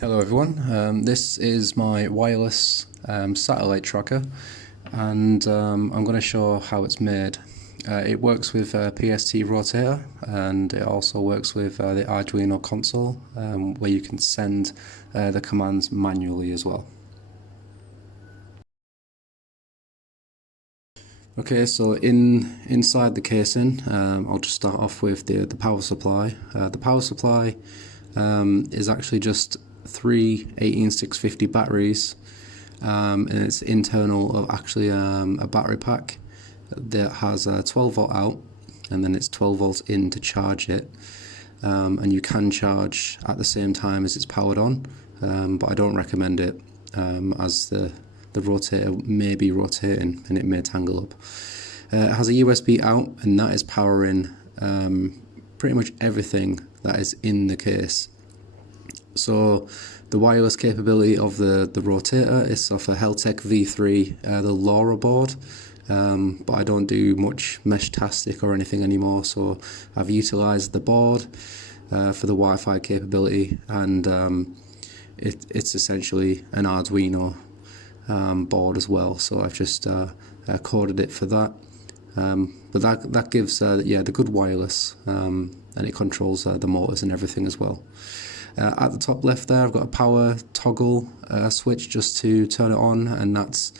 Hello everyone, this is my wireless satellite tracker, and I'm going to show how it's made. It works with PST ROTATOR, and it also works with the Arduino console, where you can send the commands manually as well. Okay, so inside the casing, I'll just start off with the power supply. The power supply is actually just three 18650 batteries, and it's internal of actually a battery pack that has a 12 volt out, and then it's 12 volts in to charge it, and you can charge at the same time as it's powered on, but I don't recommend it as the rotator may be rotating and it may tangle up. It has a USB out, and that is powering pretty much everything that is in the case. So the wireless capability of the rotator is off a HELTEC V3, the LoRa board, but I don't do much mesh-tastic or anything anymore, so I've utilised the board for the Wi-Fi capability, and it's essentially an Arduino board as well, so I've just coded it for that. But that gives the good wireless, and it controls the motors and everything as well. At the top left there, I've got a power toggle switch just to turn it on, and that's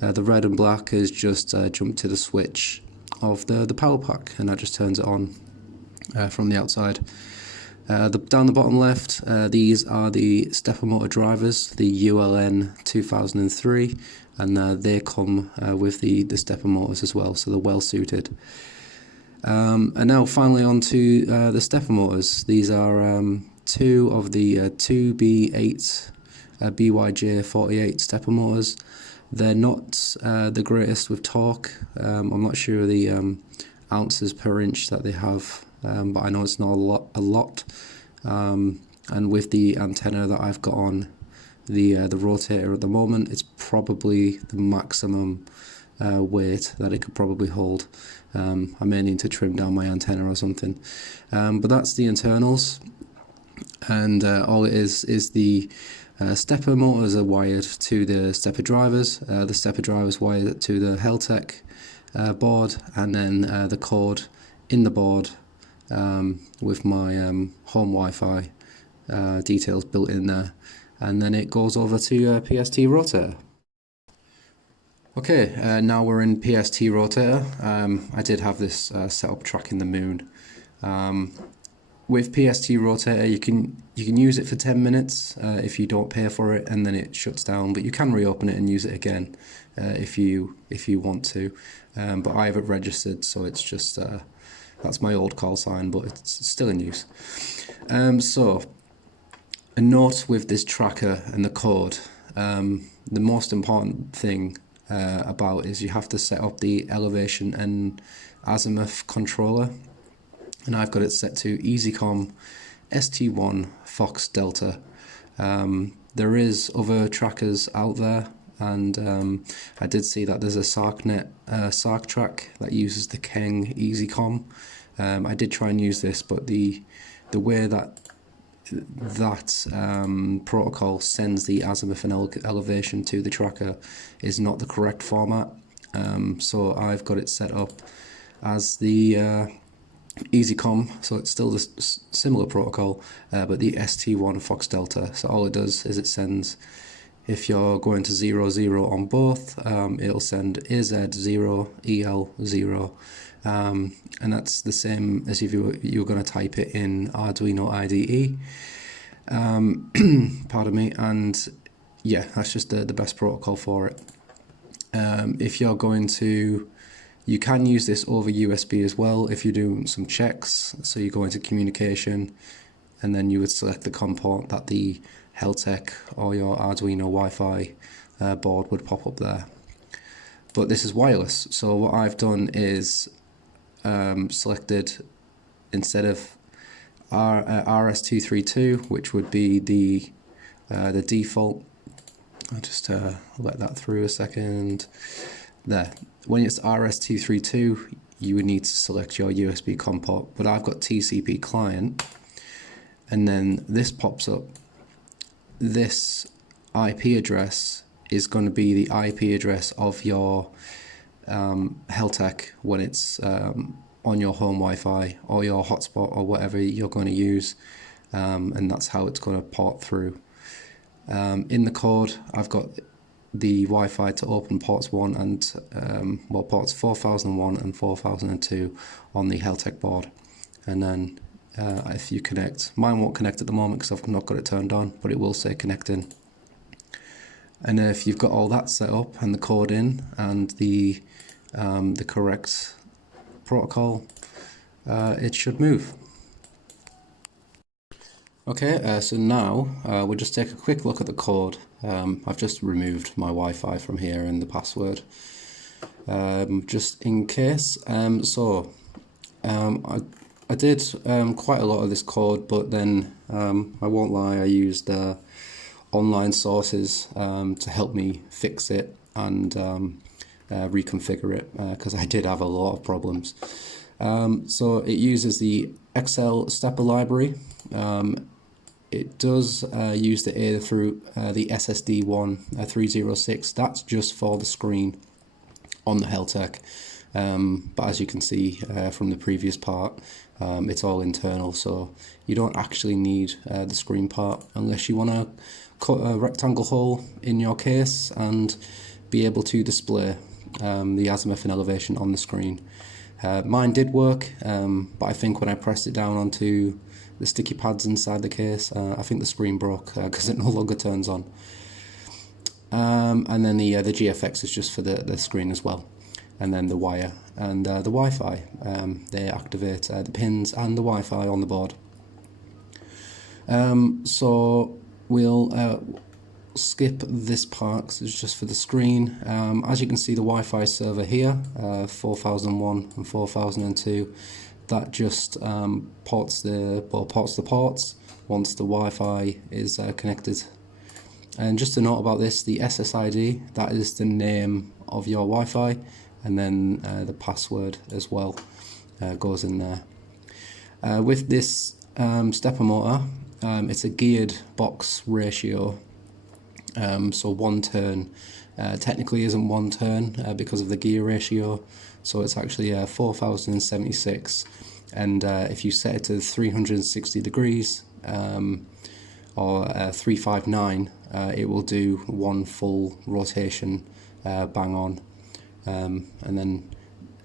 the red and black is just jump to the switch of the power pack, and that just turns it on from the outside. Down the bottom left, these are the stepper motor drivers, the ULN 2003, and they come with the stepper motors as well, so they're well suited. And now finally on to the stepper motors. These are two of the 2B8 BYJ48 stepper motors. They're not the greatest with torque. I'm not sure the ounces per inch that they have, but I know it's not a lot. And with the antenna that I've got on the rotator at the moment, it's probably the maximum weight that it could probably hold. I may need to trim down my antenna or something, but that's the internals, and all it is the stepper motors are wired to the stepper drivers, the stepper drivers wired to the HELTEC board, and then the cord in the board with my home Wi-Fi details built in there, and then it goes over to PST ROTATOR. Okay, now we're in PST ROTATOR. I did have this set up tracking the moon. With PST ROTATOR, you can use it for 10 minutes if you don't pay for it, and then it shuts down. But you can reopen it and use it again if you want to. But I have it registered, so it's just that's my old call sign, but it's still in use. So a note with this tracker and the code. The most important thing about is you have to set up the elevation and azimuth controller, and I've got it set to EasyCom ST1 Fox Delta. There is other trackers out there, and I did see that there's a SARCnet SARC track that uses the Keng EasyCom. I did try and use this, but the way that protocol sends the azimuth and elevation to the tracker is not the correct format, so I've got it set up as the EasyCom, so it's still the similar protocol, but the ST1 Fox Delta. So all it does is it sends, if you're going to 00 on both, it'll send AZ0, EL0, and that's the same as if you were going to type it in Arduino IDE. Pardon me, and yeah, that's just the best protocol for it. If you're going to, you can use this over USB as well if you're doing some checks. So you go into communication, and then you would select the COM port that the HELTEC or your Arduino Wi-Fi board would pop up there. But this is wireless, so what I've done is selected, instead of RS232, which would be the default. I'll just let that through a second. There. When it's RS232, you would need to select your USB COM port, but I've got TCP client, and then this pops up, this IP address is going to be the IP address of your HELTEC when it's on your home Wi-Fi or your hotspot or whatever you're going to use, and that's how it's going to port through. In the code, I've got the Wi-Fi to open ports 1 and ports 4001 and 4002 on the HELTEC board, and then if you connect, mine won't connect at the moment because I've not got it turned on, but it will say connecting. And if you've got all that set up and the code in and the correct protocol, it should move. Okay, so now we'll just take a quick look at the code. I've just removed my Wi-Fi from here and the password, just in case. I did quite a lot of this code, but then I won't lie, I used online sources to help me fix it and reconfigure it, because I did have a lot of problems. So it uses the Excel stepper library. It does use the Adafruit, the SSD1 306. That's just for the screen on the HELTEC. But as you can see from the previous part, it's all internal, so you don't actually need the screen part unless you want to cut a rectangle hole in your case and be able to display the azimuth and elevation on the screen. Mine did work, but I think when I pressed it down onto the sticky pads inside the case, I think the screen broke because it no longer turns on. And then the GFX is just for the screen as well. And then the wire and the Wi-Fi, they activate the pins and the Wi-Fi on the board. So we'll skip this part because it's just for the screen. As you can see, the Wi-Fi server here, 4001 and 4002, that just ports the ports once the Wi-Fi is connected. And just a note about this, the SSID, that is the name of your Wi-Fi, and then the password as well goes in there. With this stepper motor, it's a geared box ratio, so one turn technically isn't one turn because of the gear ratio, so it's actually 4076, and if you set it to 360 degrees or 359, it will do one full rotation bang on. And then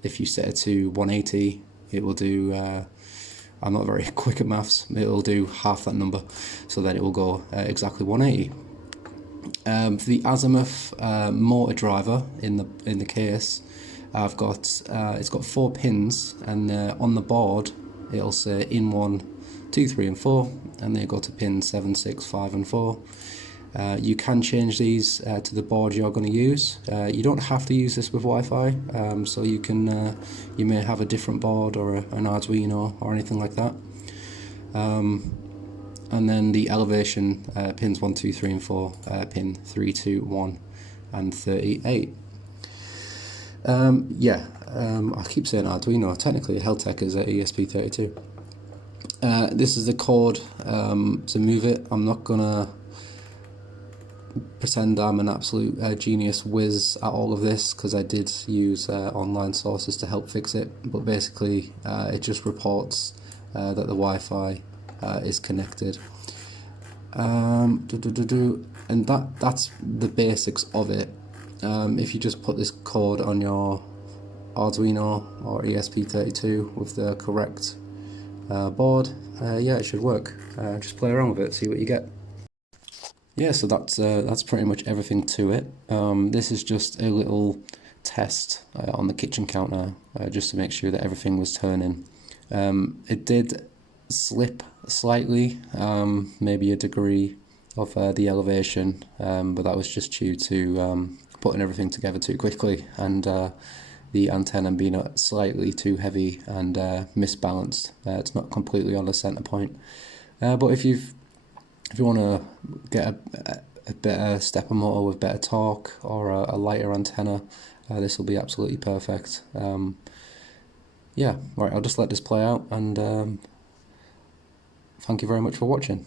if you set it to 180, it will do, I'm not very quick at maths, it will do half that number, so then it will go exactly 180. For the azimuth motor driver in the case, I've got it's got 4 pins, and on the board it'll say in 1, 2, 3 and 4, and they go to pin 7, 6, 5 and 4. You can change these to the board you're going to use. You don't have to use this with Wi-Fi, so you can you may have a different board or an Arduino or anything like that. And then the elevation pins 1, 2, 3 and 4, pin 3, 2, 1 and 38. I keep saying Arduino, technically HELTEC is a ESP32. This is the code to move it. I'm not gonna pretend I'm an absolute genius whiz at all of this, because I did use online sources to help fix it, but basically it just reports that the Wi-Fi is connected, and that's the basics of it. If you just put this code on your Arduino or ESP32 with the correct board, yeah, it should work. Just play around with it, see what you get. Yeah, so that's pretty much everything to it. This is just a little test on the kitchen counter, just to make sure that everything was turning. It did slip slightly, maybe a degree of the elevation, but that was just due to putting everything together too quickly, and the antenna being slightly too heavy and misbalanced. It's not completely on the center point, but if you want to get a better stepper motor with better torque, or a lighter antenna, this will be absolutely perfect. Yeah, right, I'll just let this play out, and thank you very much for watching.